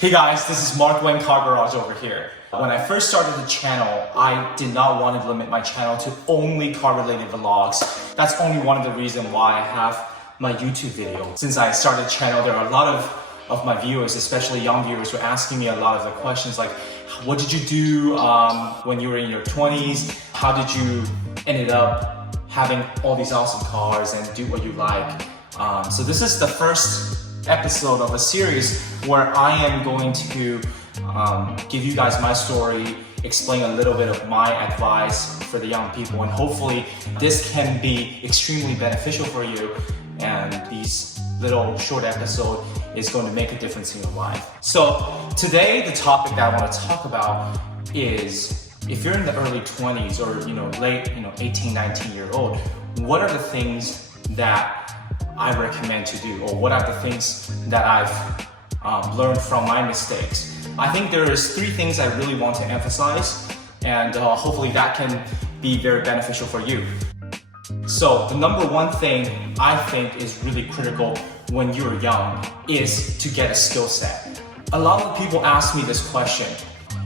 Hey guys, this is Mark Wayne Car Garage over here. When I first started the channel, I did not want to limit my channel to only car-related vlogs. That's only one of the reasons why I have my YouTube video. Since I started the channel, there are a lot of my viewers, especially young viewers, who are asking me a lot of the questions like, what did you do when you were in your 20s? How did you ended up having all these awesome cars and do what you like? So this is the first episode of a series where I am going to give you guys my story, explain a little bit of my advice for the young people, and hopefully this can be extremely beneficial for you, and these little short episode is going to make a difference in your life. So today the topic that I want to talk about is, if you're in the early 20s or late 18, 19-year-old, what are the things that I recommend to do, or what are the things that I've learned from my mistakes? I think there is 3 things I really want to emphasize, and hopefully that can be very beneficial for you. So the number 1 thing I think is really critical when you're young is to get a skill set. A lot of people ask me this question: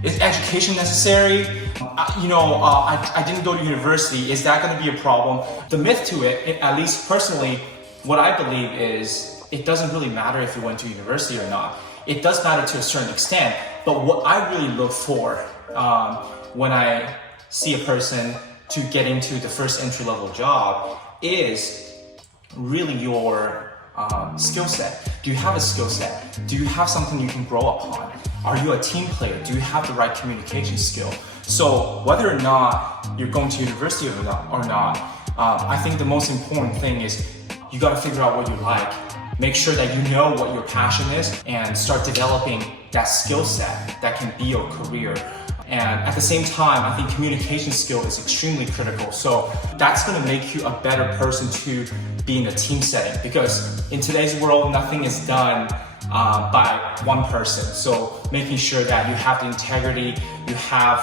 is education necessary? I didn't go to university. Is that going to be a problem? The myth to it, at least personally, what I believe is it doesn't really matter if you went to university or not. It does matter to a certain extent, but what I really look for when I see a person to get into the first entry-level job is really your skill set. Do you have a skill set? Do you have something you can grow upon? Are you a team player? Do you have the right communication skill? So whether or not you're going to university or not, I think the most important thing is you got to figure out what you like. Make sure that you know what your passion is and start developing that skill set that can be your career. And at the same time, I think communication skill is extremely critical. So that's going to make you a better person to be in a team setting, because in today's world, nothing is done by one person. So making sure that you have the integrity, you have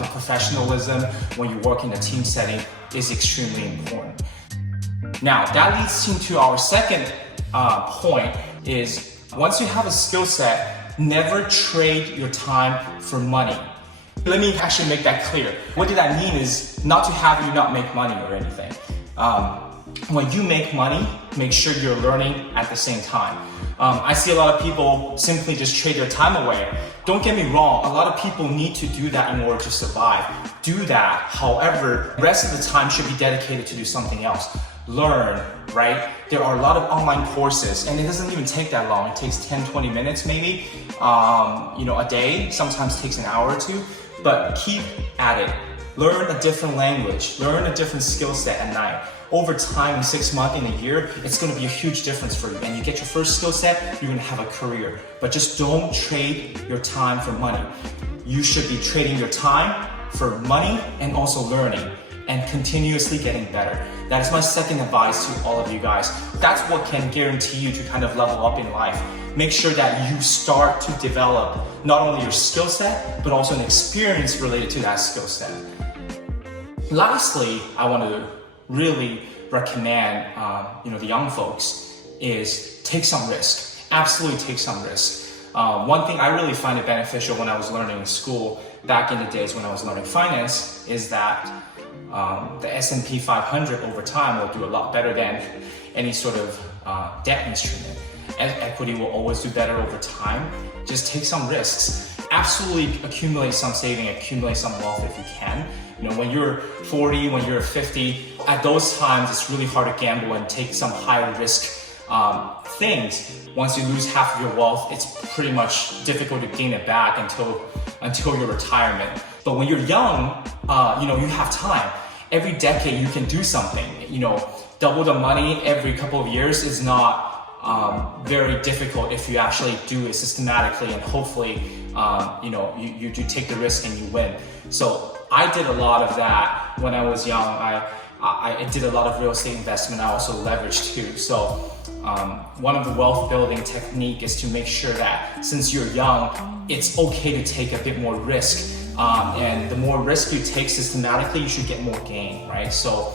the professionalism when you work in a team setting is extremely important. Now, that leads into our second point is, once you have a skill set, never trade your time for money. Let me actually make that clear. What did I mean is not to have you not make money or anything. When you make money, make sure you're learning at the same time. I see a lot of people simply just trade their time away. Don't get me wrong, a lot of people need to do that in order to survive. Do that. However, the rest of the time should be dedicated to do something else. Learn, right? There are a lot of online courses, and it doesn't even take that long. It takes 10-20 minutes maybe, a day. Sometimes takes an hour or 2, but keep at it. Learn a different language, learn a different skill set at night. Over time, in 6 months, in a year, it's going to be a huge difference for you. And you get your first skill set, you're going to have a career. But just don't trade your time for money. You should be trading your time for money and also learning and continuously getting better. That is my second advice to all of you guys. That's what can guarantee you to kind of level up in life. Make sure that you start to develop not only your skill set, but also an experience related to that skill set. Lastly, I want to really recommend the young folks is take some risk. Absolutely take some risk. One thing I really find it beneficial when I was learning in school back in the days when I was learning finance is that the S&P 500 over time will do a lot better than any sort of debt instrument. Equity will always do better over time. Just take some risks. Absolutely accumulate some saving, accumulate some wealth if you can. When you're 40, when you're 50, at those times it's really hard to gamble and take some higher risk things. Once you lose half of your wealth, it's pretty much difficult to gain it back until your retirement. But when you're young, you have time. Every decade you can do something. Double the money every couple of years is not very difficult if you actually do it systematically, and hopefully you do take the risk and you win. So I did a lot of that when I was young. I did a lot of real estate investment. I also leveraged too. So one of the wealth building technique is to make sure that since you're young, it's okay to take a bit more risk. And the more risk you take systematically, you should get more gain, right? So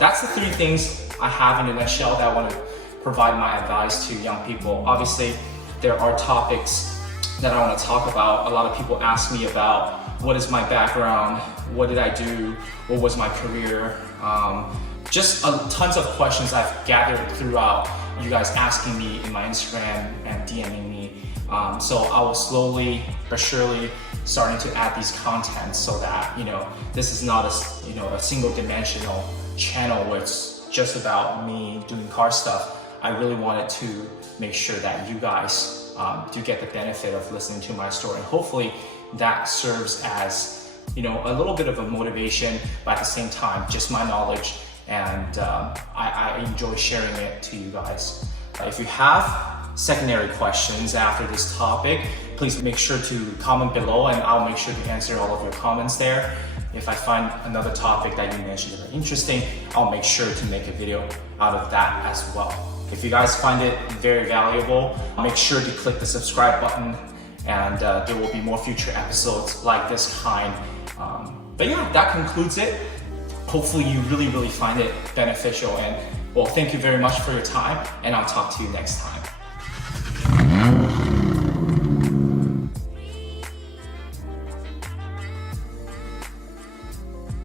that's the 3 things I have in a nutshell that I want to provide my advice to young people. Obviously, there are topics that I want to talk about. A lot of people ask me about what is my background, what did I do, what was my career. Just tons of questions I've gathered throughout you guys asking me in my Instagram and DMing me. So I will slowly but surely starting to add these contents so that, this is not a single dimensional channel where it's just about me doing car stuff. I really wanted to make sure that you guys do get the benefit of listening to my story. And hopefully that serves as, a little bit of a motivation, but at the same time, just my knowledge. And I enjoy sharing it to you guys. If you have secondary questions after this topic, please make sure to comment below and I'll make sure to answer all of your comments there. If I find another topic that you mentioned that are interesting, I'll make sure to make a video out of that as well. If you guys find it very valuable, make sure to click the subscribe button and there will be more future episodes like this kind. But yeah, that concludes it. Hopefully you really find it beneficial, and well, thank you very much for your time, and I'll talk to you next time.